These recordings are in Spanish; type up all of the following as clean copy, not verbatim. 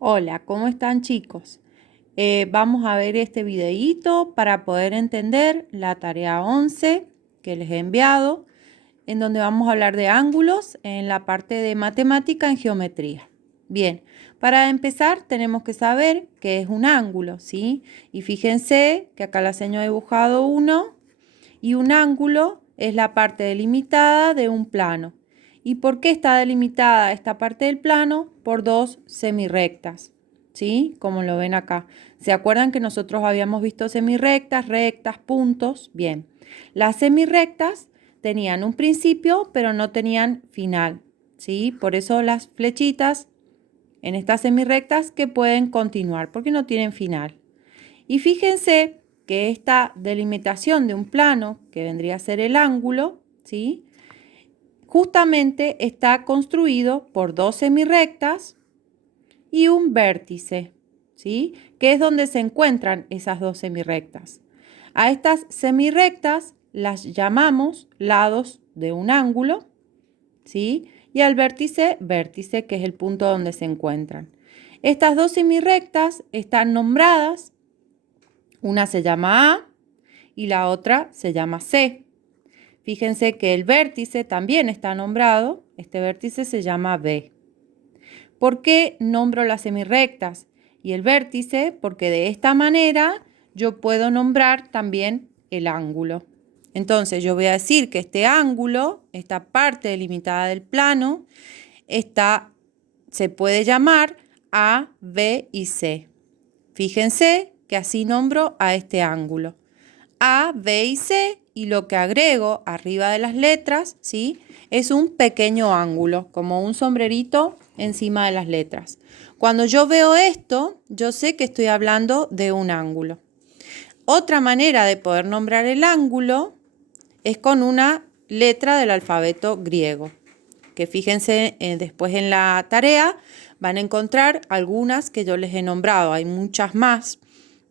Hola, ¿cómo están chicos? Vamos a ver este videíto para poder entender la tarea 11 que les he enviado, en donde vamos a hablar de ángulos en la parte de matemática en geometría. Bien, para empezar tenemos que saber qué es un ángulo, ¿sí? Y fíjense que acá la seño he dibujado uno y un ángulo es la parte delimitada de un plano. ¿Y por qué está delimitada esta parte del plano? Por dos semirrectas, ¿sí? Como lo ven acá. ¿Se acuerdan que nosotros habíamos visto semirrectas, rectas, puntos? Bien, las semirrectas tenían un principio, pero no tenían final, ¿sí? Por eso las flechitas en estas semirrectas que pueden continuar, porque no tienen final. Y fíjense que esta delimitación de un plano, que vendría a ser el ángulo, ¿sí? Justamente está construido por dos semirrectas y un vértice, ¿sí? Que es donde se encuentran esas dos semirrectas. A estas semirrectas las llamamos lados de un ángulo, ¿sí? Y al vértice, vértice, que es el punto donde se encuentran. Estas dos semirrectas están nombradas, una se llama A y la otra se llama C. Fíjense que el vértice también está nombrado, este vértice se llama B. ¿Por qué nombro las semirrectas y el vértice? Porque de esta manera yo puedo nombrar también el ángulo. Entonces yo voy a decir que este ángulo, esta parte delimitada del plano, se puede llamar A, B y C. Fíjense que así nombro a este ángulo. A, B y C, y lo que agrego arriba de las letras, ¿sí? Es un pequeño ángulo, como un sombrerito encima de las letras. Cuando yo veo esto, yo sé que estoy hablando de un ángulo. Otra manera de poder nombrar el ángulo es con una letra del alfabeto griego, que fíjense después en la tarea van a encontrar algunas que yo les he nombrado. Hay muchas más,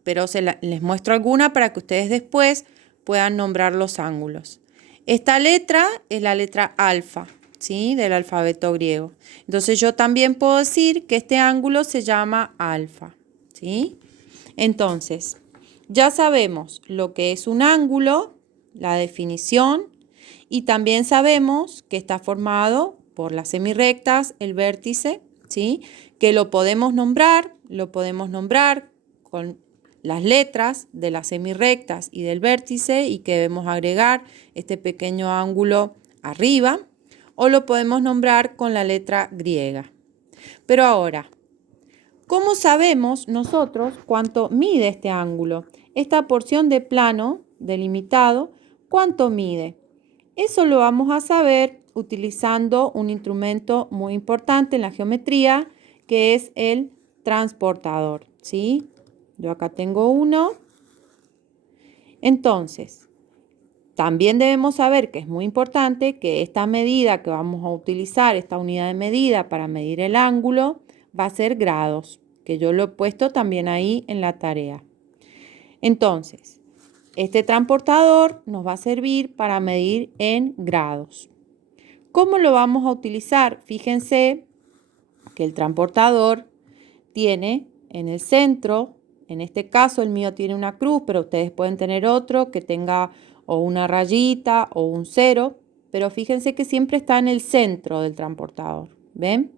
pero les muestro alguna para que ustedes después puedan nombrar los ángulos. Esta letra es la letra alfa, ¿sí? Del alfabeto griego. Entonces yo también puedo decir que este ángulo se llama alfa, ¿sí? Entonces, ya sabemos lo que es un ángulo, la definición, y también sabemos que está formado por las semirrectas, el vértice, ¿sí? Que lo podemos nombrar con las letras de las semirrectas y del vértice y que debemos agregar este pequeño ángulo arriba, o lo podemos nombrar con la letra griega. Pero ahora, ¿cómo sabemos nosotros cuánto mide este ángulo? Esta porción de plano delimitado, ¿cuánto mide? Eso lo vamos a saber utilizando un instrumento muy importante en la geometría, que es el transportador, ¿sí? Yo acá tengo uno. Entonces, también debemos saber que es muy importante que esta medida que vamos a utilizar, esta unidad de medida para medir el ángulo, va a ser grados, que yo lo he puesto también ahí en la tarea. Entonces, este transportador nos va a servir para medir en grados. ¿Cómo lo vamos a utilizar? Fíjense que el transportador tiene en el centro, en este caso el mío tiene una cruz, pero ustedes pueden tener otro que tenga o una rayita o un cero, pero fíjense que siempre está en el centro del transportador, ¿ven?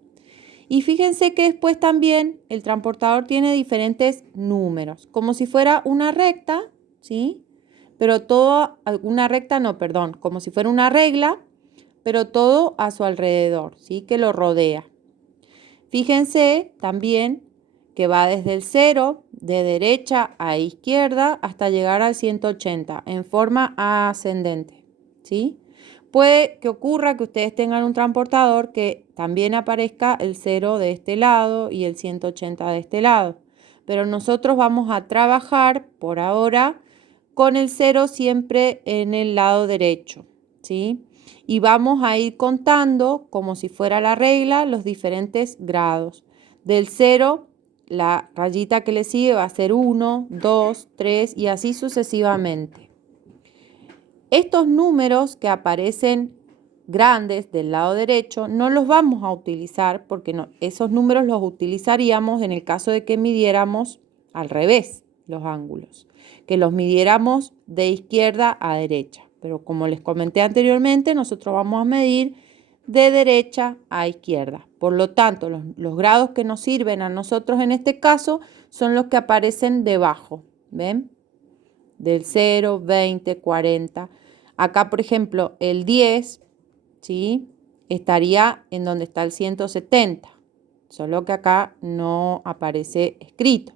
Y fíjense que después también el transportador tiene diferentes números, como si fuera una recta, ¿sí? Pero todo, una recta no, perdón, como si fuera una regla, pero todo a su alrededor, ¿sí? Que lo rodea. Fíjense también que va desde el 0 de derecha a izquierda hasta llegar al 180 en forma ascendente, ¿sí? Puede que ocurra que ustedes tengan un transportador que también aparezca el 0 de este lado y el 180 de este lado, pero nosotros vamos a trabajar por ahora con el 0 siempre en el lado derecho, ¿sí? Y vamos a ir contando, como si fuera la regla, los diferentes grados. Del 0, la rayita que le sigue va a ser 1, 2, 3 y así sucesivamente. Estos números que aparecen grandes del lado derecho no los vamos a utilizar porque no, esos números los utilizaríamos en el caso de que midiéramos al revés los ángulos, que los midiéramos de izquierda a derecha. Pero como les comenté anteriormente, nosotros vamos a medir de derecha a izquierda. Por lo tanto, los grados que nos sirven a nosotros en este caso son los que aparecen debajo. ¿Ven? Del 0, 20, 40. Acá, por ejemplo, el 10, ¿sí? Estaría en donde está el 170. Solo que acá no aparece escrito.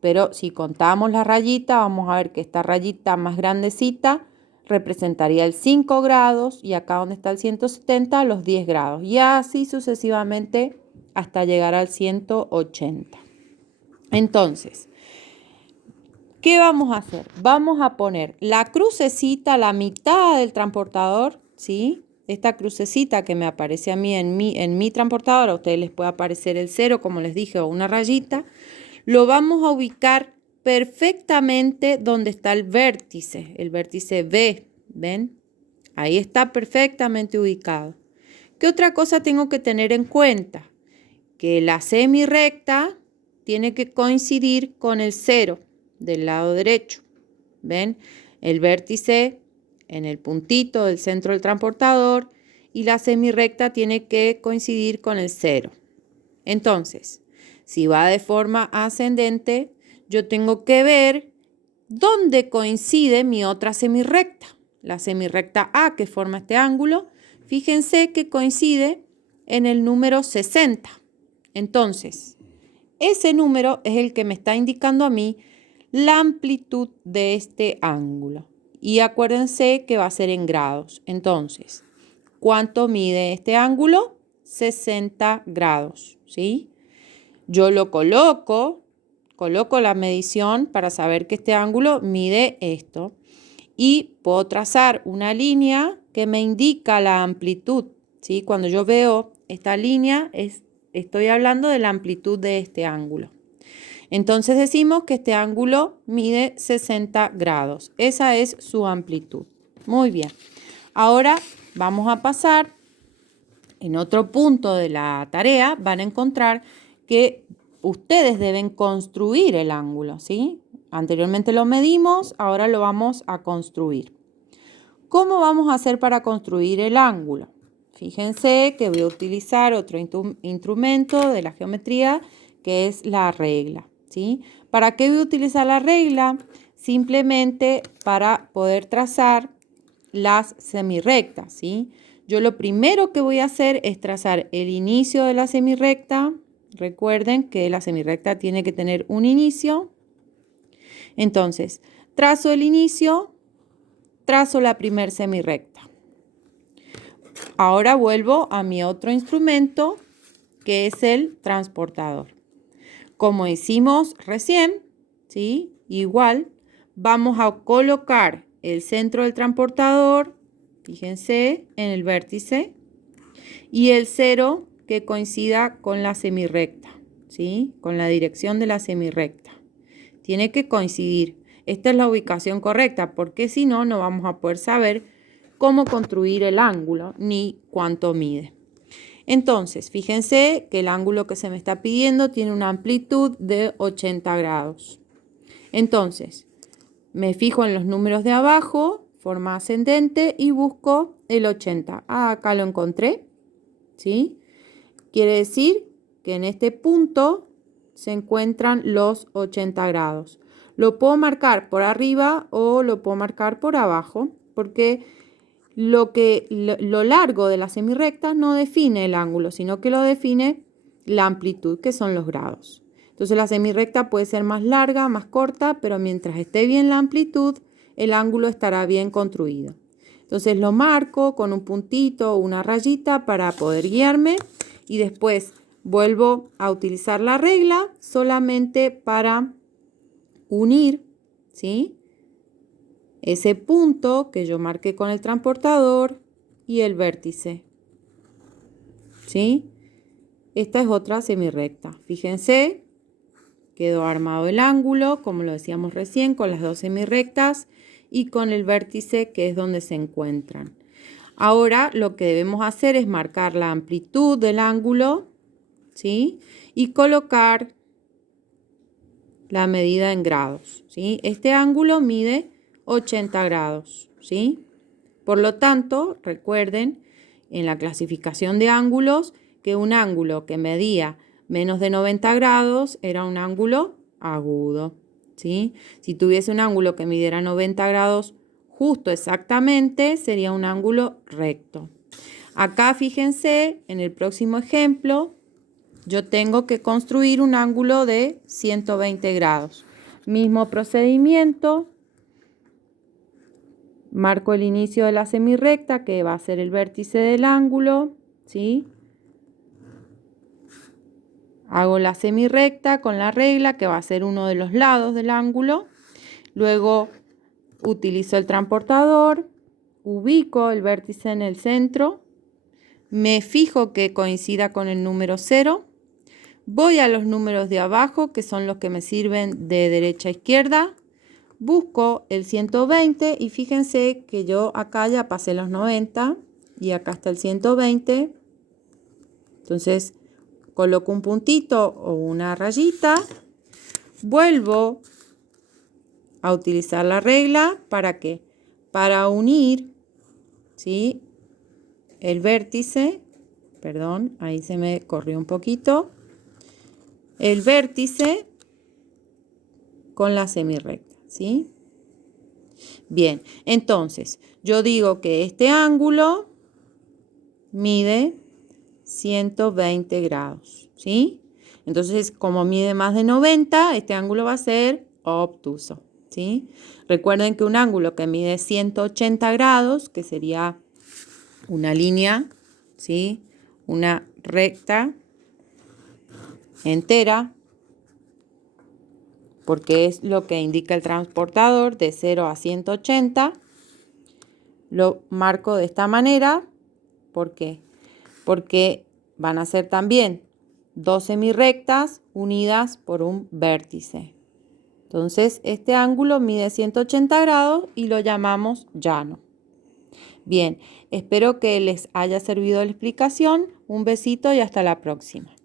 Pero si contamos la rayita, vamos a ver que esta rayita más grandecita representaría el 5 grados y acá donde está el 170 los 10 grados y así sucesivamente hasta llegar al 180. Entonces, ¿qué vamos a hacer? Vamos a poner la crucecita a la mitad del transportador, ¿sí? Esta crucecita que me aparece a mí en mi transportador, a ustedes les puede aparecer el 0, como les dije, o una rayita. Lo vamos a ubicar perfectamente donde está el vértice B, ¿ven? Ahí está perfectamente ubicado. ¿Qué otra cosa tengo que tener en cuenta? Que la semirrecta tiene que coincidir con el 0 del lado derecho, ¿ven? El vértice en el puntito del centro del transportador y la semirrecta tiene que coincidir con el 0. Entonces, si va de forma ascendente, yo tengo que ver dónde coincide mi otra semirrecta. La semirrecta A que forma este ángulo, fíjense que coincide en el número 60. Entonces, ese número es el que me está indicando a mí la amplitud de este ángulo. Y acuérdense que va a ser en grados. Entonces, ¿cuánto mide este ángulo? 60 grados, ¿sí? Yo lo coloco la medición para saber que este ángulo mide esto y puedo trazar una línea que me indica la amplitud, ¿sí? Cuando yo veo esta línea, estoy hablando de la amplitud de este ángulo. Entonces decimos que este ángulo mide 60 grados. Esa es su amplitud. Muy bien. Ahora vamos a pasar en otro punto de la tarea. Van a encontrar que ustedes deben construir el ángulo, ¿sí? Anteriormente lo medimos, ahora lo vamos a construir. ¿Cómo vamos a hacer para construir el ángulo? Fíjense que voy a utilizar otro instrumento de la geometría que es la regla, ¿sí? ¿Para qué voy a utilizar la regla? Simplemente para poder trazar las semirrectas, ¿sí? Yo lo primero que voy a hacer es trazar el inicio de la semirrecta. Recuerden que la semirrecta tiene que tener un inicio. Entonces, trazo el inicio, trazo la primer semirrecta. Ahora vuelvo a mi otro instrumento, que es el transportador. Como hicimos recién, ¿sí? Igual, vamos a colocar el centro del transportador, fíjense, en el vértice, y el 0 que coincida con la semirrecta, ¿sí? Con la dirección de la semirrecta. Tiene que coincidir. Esta es la ubicación correcta, porque si no, no vamos a poder saber cómo construir el ángulo ni cuánto mide. Entonces, fíjense que el ángulo que se me está pidiendo tiene una amplitud de 80 grados. Entonces, me fijo en los números de abajo, forma ascendente, y busco el 80. Ah, acá lo encontré, ¿sí? Quiere decir que en este punto se encuentran los 80 grados. Lo puedo marcar por arriba o lo puedo marcar por abajo, porque lo largo de la semirrecta no define el ángulo, sino que lo define la amplitud, que son los grados. Entonces la semirrecta puede ser más larga, más corta, pero mientras esté bien la amplitud, el ángulo estará bien construido. Entonces lo marco con un puntito o una rayita para poder guiarme y después vuelvo a utilizar la regla solamente para unir, ¿sí? Ese punto que yo marqué con el transportador y el vértice, ¿sí? Esta es otra semirrecta. Fíjense, quedó armado el ángulo, como lo decíamos recién, con las dos semirrectas y con el vértice que es donde se encuentran. Ahora lo que debemos hacer es marcar la amplitud del ángulo, ¿sí? Y colocar la medida en grados, ¿sí? Este ángulo mide 80 grados, ¿sí? Por lo tanto, recuerden en la clasificación de ángulos que un ángulo que medía menos de 90 grados era un ángulo agudo, ¿sí? Si tuviese un ángulo que midiera 90 grados justo exactamente, sería un ángulo recto. Acá fíjense, en el próximo ejemplo, yo tengo que construir un ángulo de 120 grados. Mismo procedimiento. Marco el inicio de la semirrecta, que va a ser el vértice del ángulo, ¿sí? Hago la semirrecta con la regla, que va a ser uno de los lados del ángulo. Luego utilizo el transportador, ubico el vértice en el centro, me fijo que coincida con el número 0. Voy a los números de abajo, que son los que me sirven de derecha a izquierda. Busco el 120 y fíjense que yo acá ya pasé los 90 y acá está el 120. Entonces coloco un puntito o una rayita. Vuelvo a utilizar la regla. ¿Para qué? Para unir, ¿sí? El vértice. Perdón, ahí se me corrió un poquito. El vértice con la semirrecta, ¿sí? Bien, entonces yo digo que este ángulo mide 120 grados, ¿sí? Entonces, como mide más de 90, este ángulo va a ser obtuso, ¿sí? Recuerden que un ángulo que mide 180 grados, que sería una línea, ¿sí? Una recta entera, porque es lo que indica el transportador de 0 a 180. Lo marco de esta manera. ¿Por qué? Porque van a ser también dos semirrectas unidas por un vértice. Entonces, este ángulo mide 180 grados y lo llamamos llano. Bien, espero que les haya servido la explicación. Un besito y hasta la próxima.